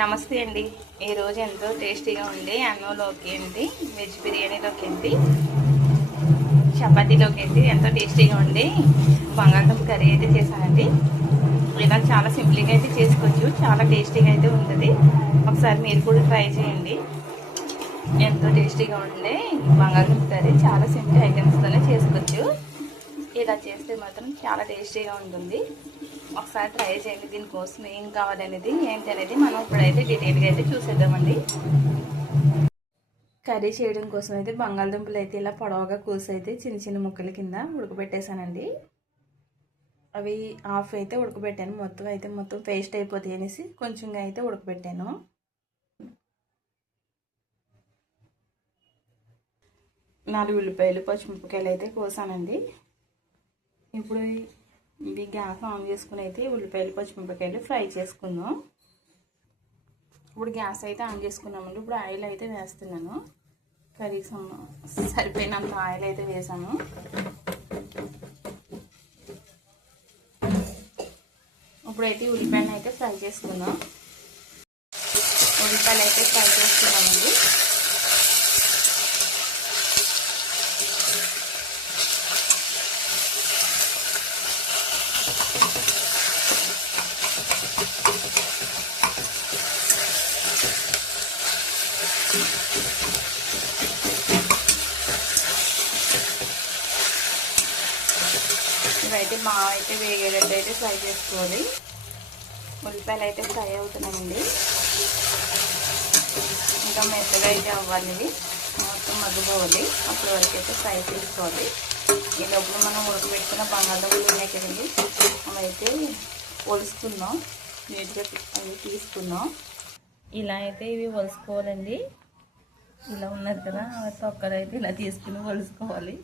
నమస్తే అండి. ఈరోజు ఎంతో టేస్టీగా ఉండి అన్నంలోకి ఏంటి? వెజ్ బిర్యానీలోకి ఏంటి? చపాతీలోకి ఏంటి? ఎంతో టేస్టీగా ఉండి బంగాళదుంప కర్రీ అయితే చేశానండి. ఇలా చాలా సింపుల్గా అయితే చేసుకోవచ్చు. చాలా టేస్టీగా అయితే ఉంటుంది. ఒకసారి మీరు కూడా ట్రై చేయండి. ఎంతో టేస్టీగా ఉండే బంగాళదుంప కర్రీ చాలా సింపుల్ ఐటమ్స్తోనే చేసుకోవచ్చు. ఇలా చేస్తే మాత్రం చాలా టేస్టీగా ఉంటుంది. ఒకసారి ట్రై చేయండి దీనికోసం ఏం కావాలనేది ఏంటి అనేది మనం ఇప్పుడైతే డీటెయిల్గా అయితే చూసేద్దామండి. కర్రీ చేయడం కోసం అయితే బంగాళదుంపలు అయితే ఇలా పొడవగా కూసి అయితే చిన్న చిన్న ముక్కల కింద ఉడకబెట్టేశానండి. అవి ఆఫ్ అయితే ఉడకబెట్టాను. మొత్తం అయితే మొత్తం పేస్ట్ అయిపోతాయి అనేసి కొంచెంగా అయితే ఉడకబెట్టాను. నాలుగు ఉల్లిపాయలు పచ్చిమిరపకాయలు అయితే కోసానండి. ఇప్పుడు ఇవి గ్యాస్ ఆన్ చేసుకుని అయితే ఉల్లిపాయలు పచ్చిమిరపకాయలు ఫ్రై చేసుకుందాం. ఇప్పుడు గ్యాస్ అయితే ఆన్ చేసుకున్నామండి. ఇప్పుడు ఆయిల్ అయితే వేస్తున్నాను. కర్రీకి సరిపోయినంత ఆయిల్ అయితే వేసాను. ఇప్పుడైతే ఉల్లిపాయలు అయితే ఫ్రై చేసుకుందాం. ఉల్లిపాయలు అయితే ఫ్రై చేసుకున్నామండి. ఇవైతే బాగా అయితే వేగేటట్టు అయితే ఫ్రై చేసుకోవాలి. ఉల్లిపాయలు అయితే ఫ్రై అవుతున్నాయండి. ఇంకా మెత్తగా అయితే అవ్వాలి. ఇవి మొత్తం మగ్గిపోవాలి. అప్పటి వరకు అయితే ఫ్రై చేసుకోవాలి. ఈ లోపల మనం ఉడకబెట్టుకున్న బంగాళదుంపలు ఉన్నాయి కదండి. అవి అయితే ఒలుసుకుందాం నీట్గా అవి తీసుకున్నాం. ఇలా అయితే ఇవి ఒలుసుకోవాలండి. ఇలా ఉన్నది కదా తొక్కలు అయితే ఇలా తీసుకుని ఒలుసుకోవాలి.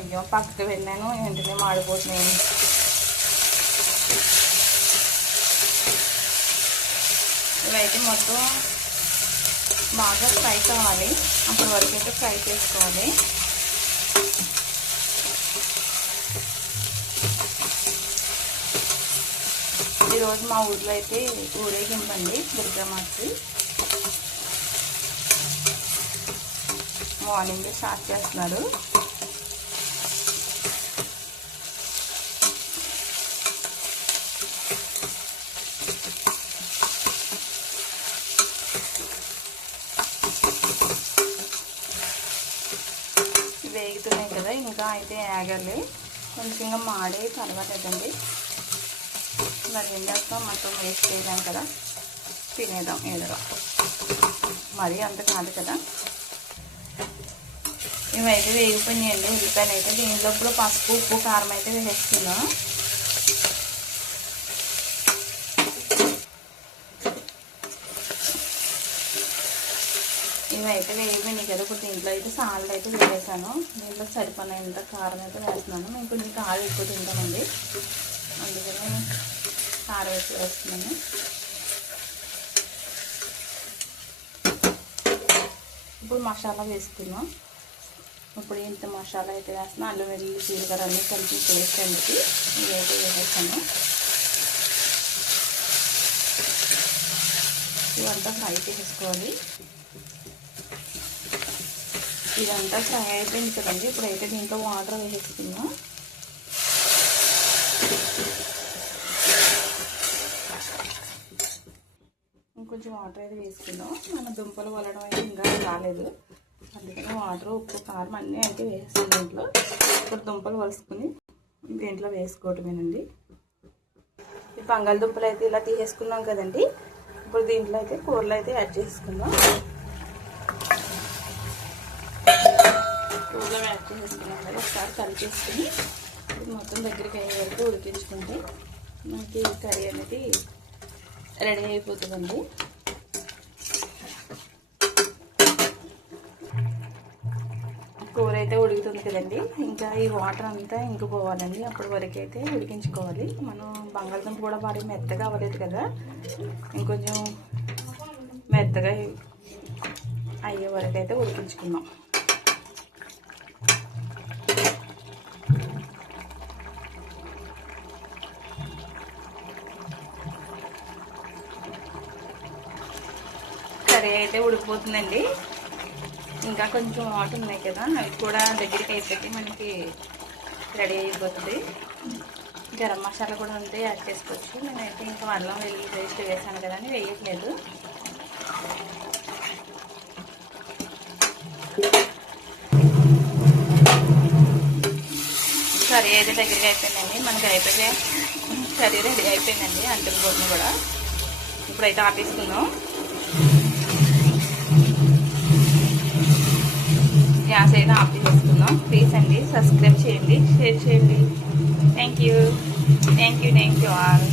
అయ్యో పక్కకి వెళ్ళాను. వెంటనే మాడిపోతున్నాయి ఇవైతే మొత్తం బాగా ఫ్రై కావాలి. అప్పటి వరకు అయితే ఫ్రై చేసుకోవాలి. ఈరోజు మా ఊర్లో అయితే ఊరేగింపండి దుర్గామాతకి మార్నింగే స్టార్ట్ చేస్తున్నారు. వేగుతున్నాయి కదా ఇంకా అయితే యాగర్లే కొంచెంగా మాడే తర్వాత ఇదండి మరి ఏం చేస్తాం మొత్తం వేస్ట్ చేయలేం కదా తినేద్దాం ఏదో మరీ అంత కాదు కదా. ఇవైతే వేగిపోయినాయండి ఉల్లిపాయలు అయితే. దీంట్లో ఇప్పుడు పసుపు ఉప్పు కారం అయితే వేసేస్తున్నాం. అయితే వేగిపోయినాయి కదా ఇప్పుడు దీంట్లో అయితే సాల్ట్ అయితే వేసేసాను. దీంట్లో సరిపడినంత కారం అయితే వేస్తున్నాను. మేము కొంచెం కారం ఎక్కువ తింటామండి అందుకని కారం ఎక్కువ వేస్తున్నాను. ఇప్పుడు మసాలా వేసుకున్నాం ఇప్పుడు ఇంత మసాలా అయితే వేస్తున్నా. అల్లం వెల్లుల్లి జీలకర్ర అన్నీ కలిపి పేస్ట్ అనేది ఇవైతే వేసేసాను ఇవంతా ఫ్రై చేసుకోవాలి. ఇదంతా ఫ్రై అయిపోయింది కదండి. ఇప్పుడైతే దీంట్లో వాటర్ వేసేసుకుందాం. ఇంకొంచెం వాటర్ అయితే వేసుకుందాం. మన దుంపలు వలడం అయితే ఇంకా రాలేదు. అందుకని వాటర్ ఉప్పు కారం అన్నీ అయితే వేస్తాం దీంట్లో. ఇప్పుడు దుంపలు వలుసుకుని దీంట్లో వేసుకోవటమేనండి. ఈ బంగాళదుంపలు అయితే ఇలా తీసేసుకున్నాం కదండి. ఇప్పుడు దీంట్లో అయితే కూరలు అయితే యాడ్ చేసుకుందాం. మొత్తం యాడ్ చేసుకున్నాం కదా ఒకసారి కలిపేసుకుని మొత్తం దగ్గరికి అయ్యే వరకు ఉడికించుకుంటే మనకి కర్రీ అనేది రెడీ అయిపోతుందండి. కూర అయితే ఉడుకుతుంది కదండి. ఇంకా ఈ వాటర్ అంతా ఇంకిపోవాలండి. అప్పటి వరకు అయితే ఉడికించుకోవాలి. మనం బంగాళదుంప కూడా మరి మెత్తగా అవ్వలేదు కదా. ఇంకొంచెం మెత్తగా అయ్యే వరకు అయితే ఉడికించుకుందాం. కర్రీ అయితే ఉడికిపోతుందండి. ఇంకా కొంచెం వాటర్ ఉన్నాయి కదా అవి కూడా దగ్గరికి అయిపోతే మనకి రెడీ అయిపోతుంది. గరం మసాలా కూడా ఉంటే యాడ్ చేసుకోవచ్చు. నేనైతే ఇంకా అల్లం వెల్లుల్లి పేస్ట్ వేసాను కదా అని వేయట్లేదు. కర్రీ అయితే దగ్గరికి అయిపోయిందండి. మనకి అయిపోయి కర్రీ రెడీ అయిపోయిందండి అంటుకు కూడా. ఇప్పుడైతే ఆపేసుకుందాం. గ్యాస్ ఆఫ్ చేసుకుందాం. ప్లీజ్ అండి సబ్స్క్రైబ్ చేయండి షేర్ చేయండి. Thank you thank you thank you all